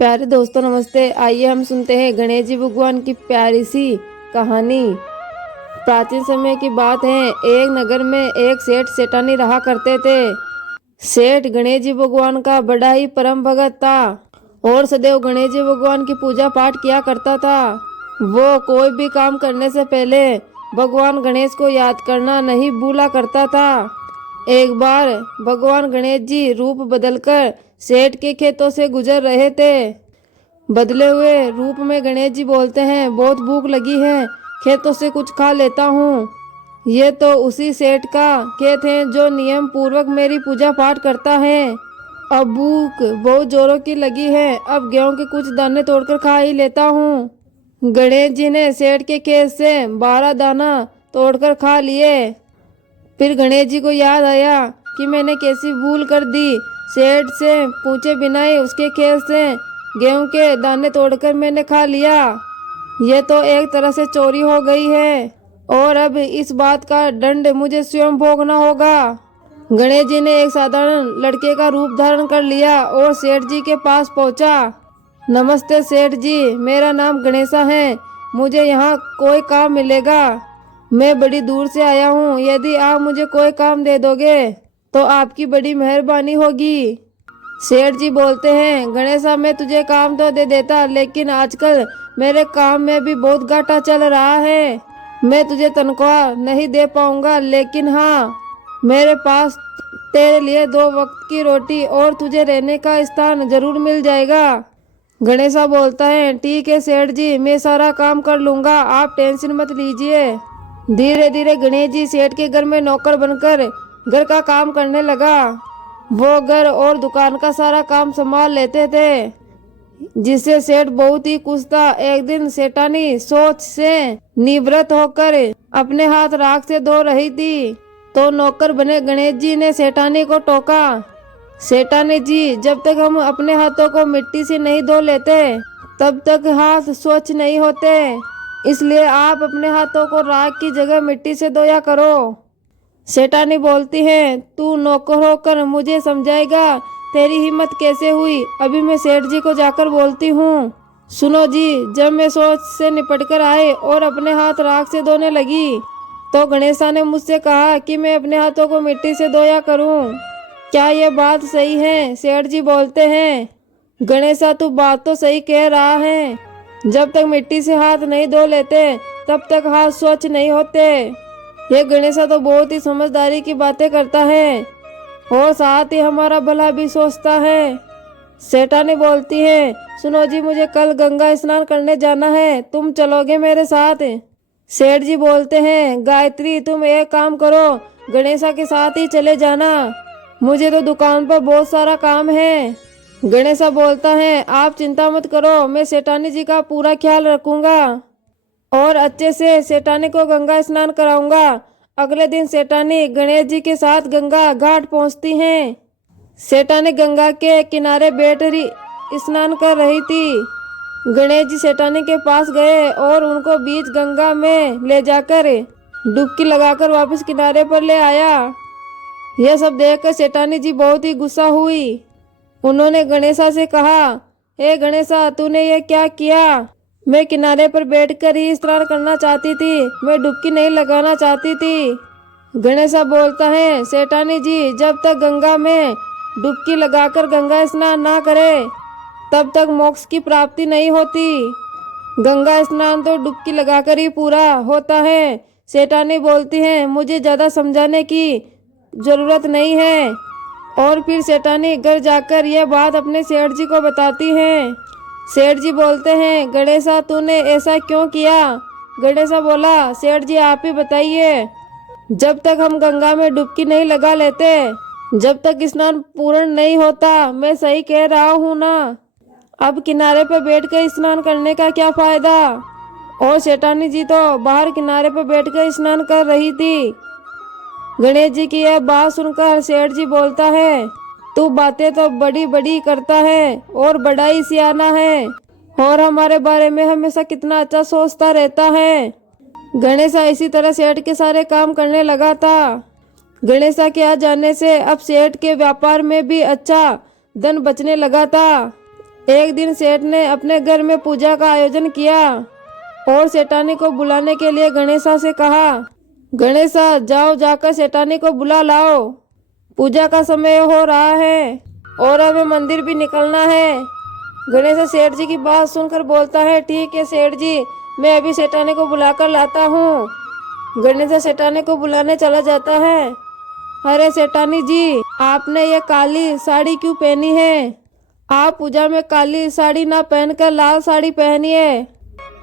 प्यारे दोस्तों नमस्ते। आइए हम सुनते हैं गणेश जी भगवान की प्यारी सी कहानी। प्राचीन समय की बात है। एक नगर में एक सेठ सेठानी रहा करते थे। सेठ गणेश जी भगवान का बड़ा ही परम भगत था और सदैव गणेश जी भगवान की पूजा पाठ किया करता था। वो कोई भी काम करने से पहले भगवान गणेश को याद करना नहीं भूला करता था। एक बार भगवान गणेश जी रूप बदलकर सेठ के खेतों से गुजर रहे थे। बदले हुए रूप में गणेश जी बोलते हैं, बहुत भूख लगी है, खेतों से कुछ खा लेता हूँ। ये तो उसी सेठ का खेत है जो नियम पूर्वक मेरी पूजा पाठ करता है। अब भूख बहुत जोरों की लगी है, अब गेहूं के कुछ दाने तोड़कर खा ही लेता हूँ। गणेश जी ने सेठ के खेत से 12 दाना तोड़कर खा लिए। फिर गणेश जी को याद आया कि मैंने कैसी भूल कर दी। सेठ से पूछे बिना ही उसके खेत से गेहूं के दाने तोड़कर मैंने खा लिया। यह तो एक तरह से चोरी हो गई है और अब इस बात का दंड मुझे स्वयं भोगना होगा। गणेश जी ने एक साधारण लड़के का रूप धारण कर लिया और सेठ जी के पास पहुंचा। नमस्ते सेठ जी, मेरा नाम गणेशा है। मुझे यहाँ कोई काम मिलेगा? मैं बड़ी दूर से आया हूँ। यदि आप मुझे कोई काम दे दोगे तो आपकी बड़ी मेहरबानी होगी। सेठ जी बोलते हैं, गणेशा मैं तुझे काम तो दे देता, लेकिन आजकल मेरे काम में भी बहुत घाटा चल रहा है। मैं तुझे तनख्वाह नहीं दे पाऊंगा, लेकिन हाँ, मेरे पास तेरे लिए 2 वक्त की रोटी और तुझे रहने का स्थान जरूर मिल जाएगा। गणेशा बोलता है, ठीक है सेठ जी, मैं सारा काम कर लूंगा, आप टेंशन मत लीजिए। धीरे धीरे गणेश जी सेठ के घर में नौकर बनकर घर का काम करने लगा। वो घर और दुकान का सारा काम संभाल लेते थे, जिससे सेठ बहुत ही खुश था। एक दिन सेठानी सोच से निवृत्त होकर अपने हाथ राख से धो रही थी तो नौकर बने गणेश जी ने सेठानी को टोका। सेठानी जी, जब तक हम अपने हाथों को मिट्टी से नहीं धो लेते तब तक हाथ स्वच्छ नहीं होते, इसलिए आप अपने हाथों को राख की जगह मिट्टी से धोया करो। सेठानी बोलती है, तू नौकर होकर मुझे समझाएगा, तेरी हिम्मत कैसे हुई? अभी मैं सेठ जी को जाकर बोलती हूँ। सुनो जी, जब मैं सोच से निपटकर आए और अपने हाथ राख से धोने लगी तो गणेशा ने मुझसे कहा कि मैं अपने हाथों को मिट्टी से धोया करूँ। क्या ये बात सही है? सेठ जी बोलते हैं, गणेशा तू बात तो सही कह रहा है। जब तक मिट्टी से हाथ नहीं धो लेते तब तक हाथ स्वच्छ नहीं होते। ये गणेशा तो बहुत ही समझदारी की बातें करता है और साथ ही हमारा भला भी सोचता है। सेठानी बोलती है, सुनो जी, मुझे कल गंगा स्नान करने जाना है, तुम चलोगे मेरे साथ? सेठ जी बोलते हैं, गायत्री तुम एक काम करो, गणेशा के साथ ही चले जाना, मुझे तो दुकान पर बहुत सारा काम है। गणेशा बोलता है, आप चिंता मत करो, मैं सेठानी जी का पूरा ख्याल रखूंगा और अच्छे से सेठानी को गंगा स्नान कराऊंगा। अगले दिन सेठानी गणेश जी के साथ गंगा घाट पहुंचती हैं। सेठानी गंगा के किनारे बैठ स्नान कर रही थी। गणेश जी सेठानी के पास गए और उनको बीच गंगा में ले जाकर डुबकी लगाकर वापस किनारे पर ले आया। यह सब देखकर सेठानी जी बहुत ही गुस्सा हुई। उन्होंने गणेशा से कहा, हे गणेशा, तूने ये क्या किया? मैं किनारे पर बैठकर ही स्नान करना चाहती थी, मैं डुबकी नहीं लगाना चाहती थी। गणेशा बोलता है, सेठानी जी, जब तक गंगा में डुबकी लगाकर गंगा स्नान ना करे तब तक मोक्ष की प्राप्ति नहीं होती। गंगा स्नान तो डुबकी लगाकर ही पूरा होता है। सेठानी बोलती है, मुझे ज्यादा समझाने की जरूरत नहीं है। और फिर सेठानी घर जाकर यह बात अपने सेठ जी को बताती है। सेठ जी बोलते हैं, गणेशा तूने ऐसा क्यों किया? गणेशा बोला, सेठ जी आप ही बताइए, जब तक हम गंगा में डुबकी नहीं लगा लेते जब तक स्नान पूर्ण नहीं होता। मैं सही कह रहा हूँ ना? अब किनारे पर बैठकर स्नान करने का क्या फायदा? और सेठानी जी तो बाहर किनारे पर बैठकर स्नान कर रही थी। गणेश जी की यह बात सुनकर सेठ जी बोलता है, तू बातें तो बड़ी बड़ी करता है और बड़ा ही सियाना है और हमारे बारे में हमेशा कितना अच्छा सोचता रहता है। गणेशा इसी तरह सेठ के सारे काम करने लगा था। गणेशा के आ जाने से अब सेठ के व्यापार में भी अच्छा धन बचने लगा था। एक दिन सेठ ने अपने घर में पूजा का आयोजन किया और सेठानी को बुलाने के लिए गणेशा से कहा, गणेशा जाओ जाकर सेठानी को बुला लाओ, पूजा का समय हो रहा है और हमें मंदिर भी निकलना है। गणेशा सेठ जी की बात सुनकर बोलता है, ठीक है सेठ जी, मैं अभी सेठानी को बुलाकर लाता हूँ। गणेशा सेठानी को बुलाने चला जाता है। अरे सेठानी जी, आपने ये काली साड़ी क्यों पहनी है? आप पूजा में काली साड़ी ना पहनकर लाल साड़ी पहनिए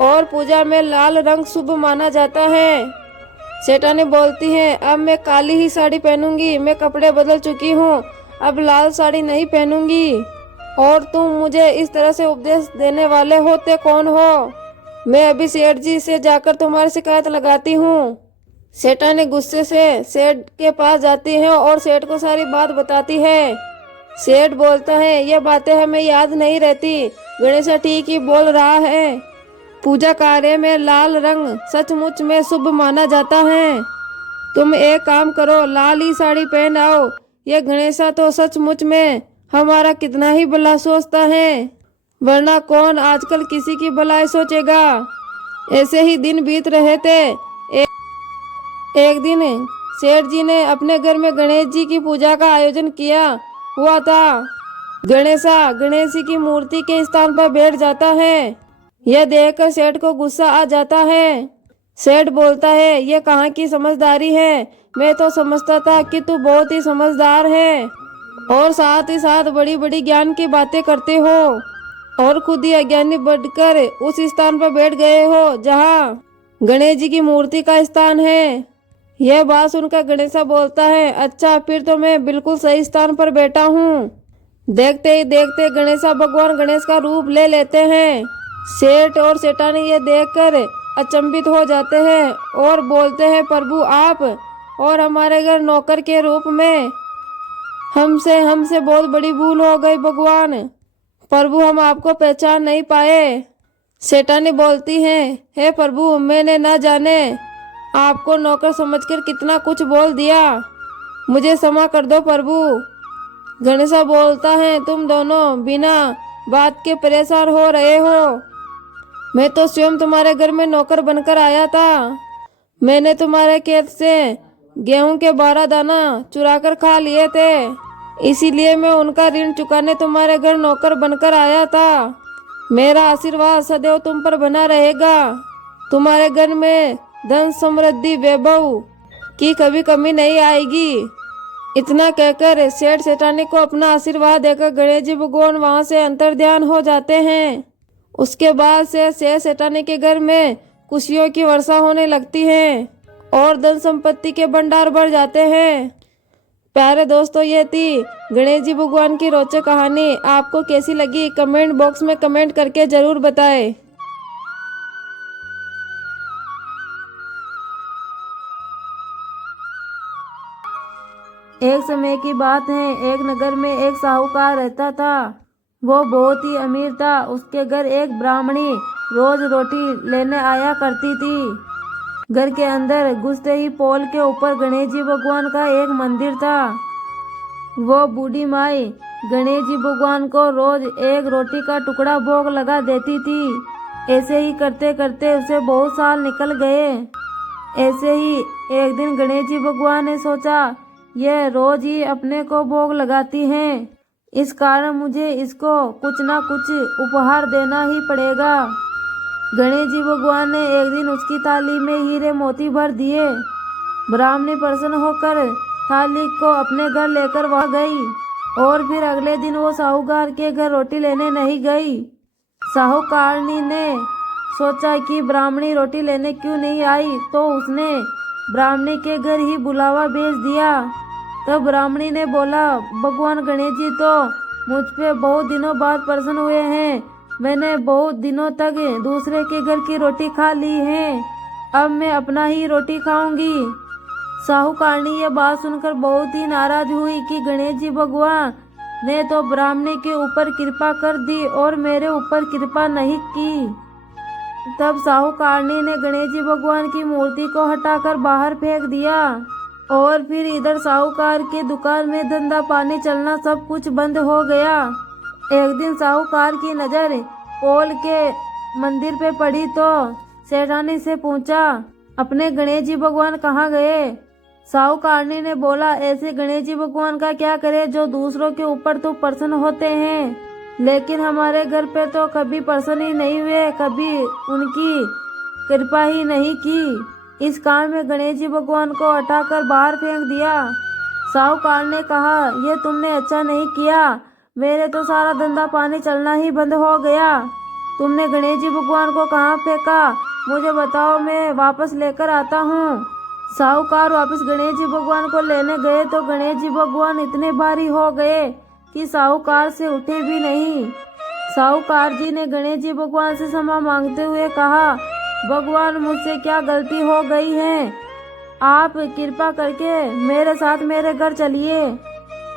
और पूजा में लाल रंग शुभ माना जाता है। सेठानी बोलती है, अब मैं काली ही साड़ी पहनूंगी, मैं कपड़े बदल चुकी हूँ, अब लाल साड़ी नहीं पहनूंगी। और तुम मुझे इस तरह से उपदेश देने वाले होते कौन हो? मैं अभी सेठ जी से जाकर तुम्हारी शिकायत लगाती हूँ। सेठानी गुस्से से सेठ के पास जाती है और सेठ को सारी बात बताती है। सेठ बोलता है, ये बातें हमें याद नहीं रहती, गणेशा ठीक ही बोल रहा है, पूजा कार्य में लाल रंग सचमुच में शुभ माना जाता है। तुम एक काम करो, लाल ही साड़ी पहन आओ। ये गणेशा तो सचमुच में हमारा कितना ही भला सोचता है, वरना कौन आजकल किसी की भलाई सोचेगा। ऐसे ही दिन बीत रहे थे। एक दिन सेठ जी ने अपने घर में गणेश जी की पूजा का आयोजन किया हुआ था। गणेशा गणेश जी की मूर्ति के स्थान पर बैठ जाता है। यह देखकर सेठ को गुस्सा आ जाता है। सेठ बोलता है, ये कहाँ की समझदारी है, मैं तो समझता था कि तू बहुत ही समझदार है और साथ ही साथ बड़ी बड़ी ज्ञान की बातें करते हो और खुद ही अज्ञानी बढ़कर उस स्थान पर बैठ गए हो जहाँ गणेश जी की मूर्ति का स्थान है। यह बात सुनकर गणेशा बोलता है, अच्छा फिर तो मैं बिल्कुल सही स्थान पर बैठा हूँ। देखते ही देखते गणेशा भगवान गणेश का रूप ले लेते हैं। सेठ और सेठानी ये देखकर अचंभित हो जाते हैं और बोलते हैं, प्रभु आप और हमारे घर नौकर के रूप में हमसे बहुत बड़ी भूल हो गई भगवान, प्रभु हम आपको पहचान नहीं पाए। सेठानी बोलती हैं, हे प्रभु मैंने न जाने आपको नौकर समझकर कितना कुछ बोल दिया, मुझे क्षमा कर दो प्रभु। गणेशा बोलता है, तुम दोनों बिना बात के परेशान हो रहे हो, मैं तो स्वयं तुम्हारे घर में नौकर बनकर आया था। मैंने तुम्हारे खेत से गेहूं के 12 दाना चुराकर खा लिए थे, इसीलिए मैं उनका ऋण चुकाने तुम्हारे घर नौकर बनकर आया था। मेरा आशीर्वाद सदैव तुम पर बना रहेगा, तुम्हारे घर में धन समृद्धि वैभव की कभी कमी नहीं आएगी। इतना कहकर सेठ सेठानी को अपना आशीर्वाद देकर गणेश जी भगवान वहां से अंतर्ध्यान हो जाते हैं। उसके बाद से सेठ सेठानी के घर में खुशियों की वर्षा होने लगती है और धन संपत्ति के भंडार भर जाते हैं। प्यारे दोस्तों, ये थी गणेश जी भगवान की रोचक कहानी। आपको कैसी लगी कमेंट बॉक्स में कमेंट करके जरूर बताएं। एक समय की बात है, एक नगर में एक साहूकार रहता था। वो बहुत ही अमीर था। उसके घर एक ब्राह्मणी रोज रोटी लेने आया करती थी। घर के अंदर घुसते ही पोल के ऊपर गणेश जी भगवान का एक मंदिर था। वो बूढ़ी माई गणेश जी भगवान को रोज एक रोटी का टुकड़ा भोग लगा देती थी। ऐसे ही करते करते उसे बहुत साल निकल गए। ऐसे ही एक दिन गणेश जी भगवान ने सोचा, यह रोज ही अपने को भोग लगाती हैं, इस कारण मुझे इसको कुछ ना कुछ उपहार देना ही पड़ेगा। गणेश जी भगवान ने एक दिन उसकी थाली में हीरे मोती भर दिए। ब्राह्मणी प्रसन्न होकर थाली को अपने घर लेकर वहाँ गई और फिर अगले दिन वो साहूकार के घर रोटी लेने नहीं गई। साहूकारनी ने सोचा कि ब्राह्मणी रोटी लेने क्यों नहीं आई, तो उसने ब्राह्मणी के घर ही बुलावा भेज दिया। तब ब्राह्मणी ने बोला, भगवान गणेश जी तो मुझ पे बहुत दिनों बाद प्रसन्न हुए हैं। मैंने बहुत दिनों तक दूसरे के घर की रोटी खा ली है, अब मैं अपना ही रोटी खाऊंगी। साहूकारनी ये बात सुनकर बहुत ही नाराज हुई कि गणेश जी भगवान ने तो ब्राह्मणी के ऊपर कृपा कर दी और मेरे ऊपर कृपा नहीं की। तब साहूकारनी ने गणेश जी भगवान की मूर्ति को हटाकर बाहर फेंक दिया और फिर इधर साहूकार के दुकान में धंधा पानी चलना सब कुछ बंद हो गया। एक दिन साहूकार की नज़र पोल के मंदिर पे पड़ी तो सेठानी से पूछा, अपने गणेश जी भगवान कहाँ गए? साहूकारनी ने बोला, ऐसे गणेश जी भगवान का क्या करे जो दूसरों के ऊपर तो प्रसन्न होते हैं, लेकिन हमारे घर पे तो कभी प्रसन्न ही नहीं हुए, कभी उनकी कृपा ही नहीं की। इस काम में गणेश जी भगवान को हटाकर बाहर फेंक दिया। साहूकार ने कहा, यह तुमने अच्छा नहीं किया, मेरे तो सारा धंधा पानी चलना ही बंद हो गया। तुमने गणेश जी भगवान को कहाँ फेंका, मुझे बताओ, मैं वापस लेकर आता हूँ। साहूकार वापस गणेश जी भगवान को लेने गए तो गणेश जी भगवान इतने भारी हो गए कि साहूकार से उठे भी नहीं। साहूकार जी ने गणेश जी भगवान से क्षमा मांगते हुए कहा, भगवान मुझसे क्या गलती हो गई है, आप कृपा करके मेरे साथ मेरे घर चलिए।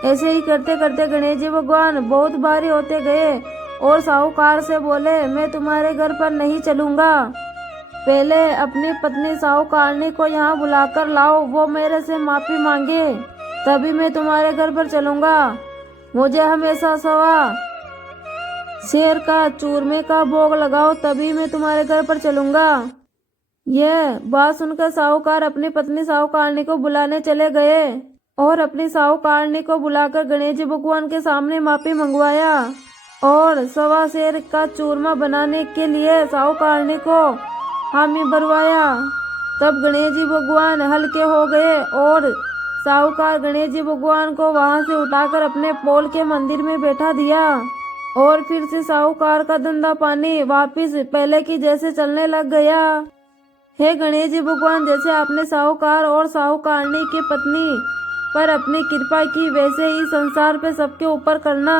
ऐसे ही करते करते गणेश जी भगवान बहुत भारी होते गए और साहूकार से बोले, मैं तुम्हारे घर पर नहीं चलूंगा, पहले अपनी पत्नी साहूकारनी को यहाँ बुलाकर लाओ, वो मेरे से माफी मांगे, तभी मैं तुम्हारे घर पर चलूंगा। मुझे हमेशा सवा शेर का चूरमे का भोग लगाओ, तभी मैं तुम्हारे घर पर चलूंगा। यह बात सुनकर साहूकार अपनी पत्नी साहूकारनी को बुलाने चले गए और अपनी साहूकारनी को बुलाकर गणेश जी भगवान के सामने माफी मंगवाया और सवा शेर का चूरमा बनाने के लिए साहूकारनी को हामी भरवाया। तब गणेश जी भगवान हल्के हो गए और साहूकार गणेश जी भगवान को वहां से उठाकर अपने पोल के मंदिर में बैठा दिया और फिर से साहूकार का धंधा पानी वापिस पहले की जैसे चलने लग गया। हे गणेश जी भगवान, जैसे आपने साहूकार और साहूकारनी की पत्नी पर अपनी कृपा की, वैसे ही संसार पे सबके ऊपर करना।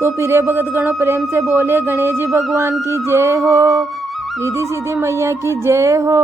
तो प्रिय भगत गणों, प्रेम से बोले गणेश जी भगवान की जय हो, रिद्धि सिद्धि मैया की जय हो।